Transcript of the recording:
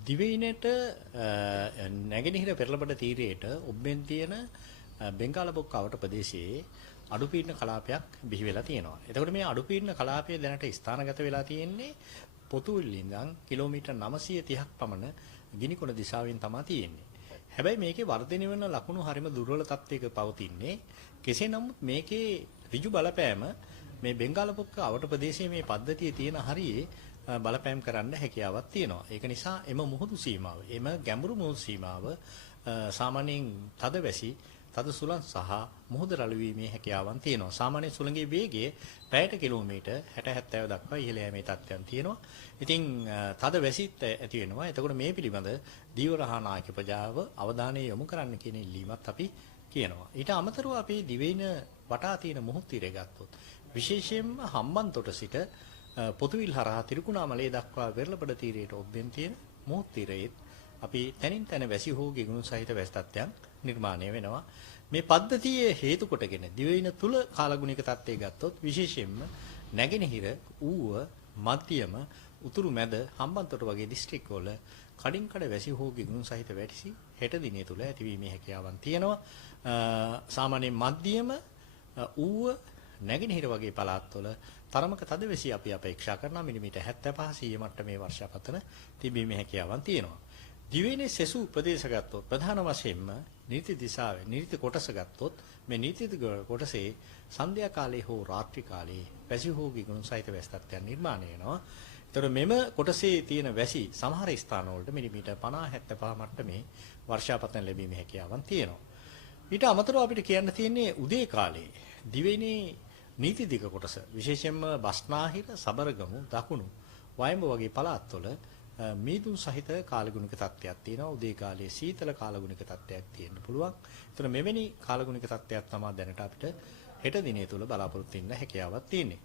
දිවයිනට නැගෙනහිර පෙරළබඩ තීරයට ඔබ්බෙන් තියෙන බෙන්ගාල බොක්ක අවට ප්‍රදේශයේ අඩුපීඩන කලාපයක් බිහි වෙලා තියෙනවා. එතකොට මේ අඩුපීඩන කලාපය දැනට ස්ථානගත වෙලා තියෙන්නේ පොතුවිල්ල ඉඳන් කිලෝමීටර් 930ක් පමණ ගිනිකොන දිශාවෙන් තමයි තියෙන්නේ. හැබැයි මේකේ වර්ධනය වෙන ලකුණු හරිම දුර්වල තත්ත්වයක පවතින්නේ. කෙසේ නමුත් මේකේ ඍජු බලපෑම මේ බෙන්ගාල බොක්ක අවට ප්‍රදේශයේ මේ පද්ධතියේ තියෙන හරියේ බලපෑම් කරන්න හැකියාවක් තියෙනවා. ඒක නිසා එම මුහුදු සීමාව, එම ගැඹුරු මුහුදු සීමාව සාමාන්‍යයෙන් තද වැසි, තද සුළං සහ මුහුද රළු වීමේ හැකියාවන් තියෙනවා. සාමාන්‍ය සුළඟේ වේගය පැයට කිලෝමීටර් 60-70 දක්වා ඉහළ යෑමේ තත්ත්වයන් තියෙනවා. ඉතින් තද වැසිත් ඇති වෙනවා. එතකොට මේ පිළිබඳ දීවර හා නායක ප්‍රජාව අවධානය යොමු කරන්න කියන ඉල්ලීමත් අපි කියනවා. ඊට අමතරව අපි දිවයින වටා තියෙන මුහුදු තීරය ගත්තොත් විශේෂයෙන්ම හම්බන්තොට සිට පොතුවිල් හරහා තිරිකුණාමලේ දක්වා වෙරළබඩ තීරයට ඔබ්බෙන් තියෙන මුහුදු තීරයේ අපි තනින් තන වැසි හෝ ගිගුණු සහිත වැසි තත්ත්වයන් නිර්මාණය වෙනවා. මේ පද්ධතියේ හේතු කොටගෙන දිවයින තුල කාලගුණික තත්ත්වය ගත්තොත් විශේෂයෙන්ම නැගෙනහිර ඌව මධ්‍යම උතුරු මැද හම්බන්තොට වගේ දිස්ත්‍රික්කවල කඩින් කඩ වැසි හෝ ගිගුණු සහිත වැටි හෙට දිනේ තුල ඇතිවීමේ හැකියාවන් තියෙනවා. සාමාන්‍යයෙන් මධ්‍යම ඌව නැගෙනහිර වගේ පළාත්වල තරමක තදවැසි අපි අපේක්ෂා කරනවා මිලිමීටර් 75 100 මට්ටමේ වර්ෂාපතන තිබීමේ හැකියාවන් තියෙනවා. දිවයිනේ සෙසු ප්‍රදේශ ගත්තොත් ප්‍රධාන වශයෙන්ම නීති දිශාවේ නීති කොටස ගත්තොත් මේ නීති කොටසේ සන්ධ්‍යා කාලයේ හෝ රාත්‍රී කාලයේ වැසි හෝ ගිගුණු සහිත වැසි තත්ත්වයන් නිර්මාණය වෙනවා. ඒතර මෙම කොටසේ තියෙන වැසි සමහර ස්ථානවලට මිලිමීටර් 50 75 මට්ටමේ වර්ෂාපතන ලැබීමේ හැකියාවන් තියෙනවා. ඊට අමතරව අපිට කියන්න තියෙන්නේ උදේ කාලයේ දිවයිනේ නීති දිග කොටස විශේෂයෙන්ම බස්නාහිර සබරගමු දකුණු වයඹ වගේ පළාත්වල මීදුන් සහිත කාලගුණික තත්ත්වයක් තියෙනවා. උදේ කාලයේ සීතල කාලගුණික තත්ත්වයක් තියෙන්න පුළුවන්. ඒතර මෙවැනි කාලගුණික තත්ත්වයක් තමයි දැනට අපිට හෙට දිනේ තුල බලාපොරොත්තු වෙන්න හැකියාවක් තියෙන්නේ.